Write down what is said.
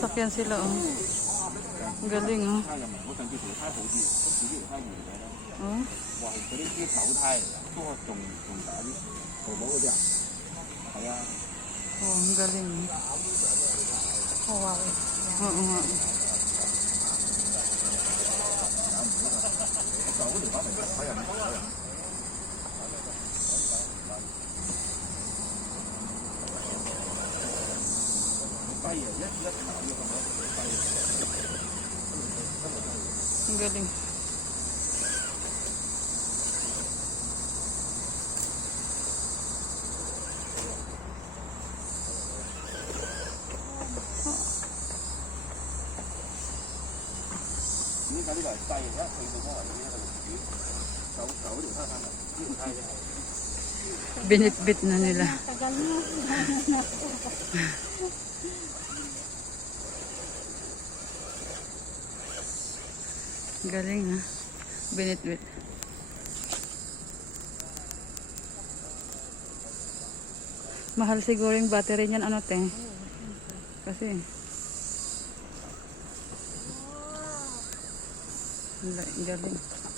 sasakyan sila, oh. Ang galing, oh. Oh. Oh, ang galing. Wow. Oo nga. Ang galing. Binitbit na nila. Tagal na. Galing, ha. Binitbit. Mahal siguro yung battery niyan, ano, te? Kasi galing.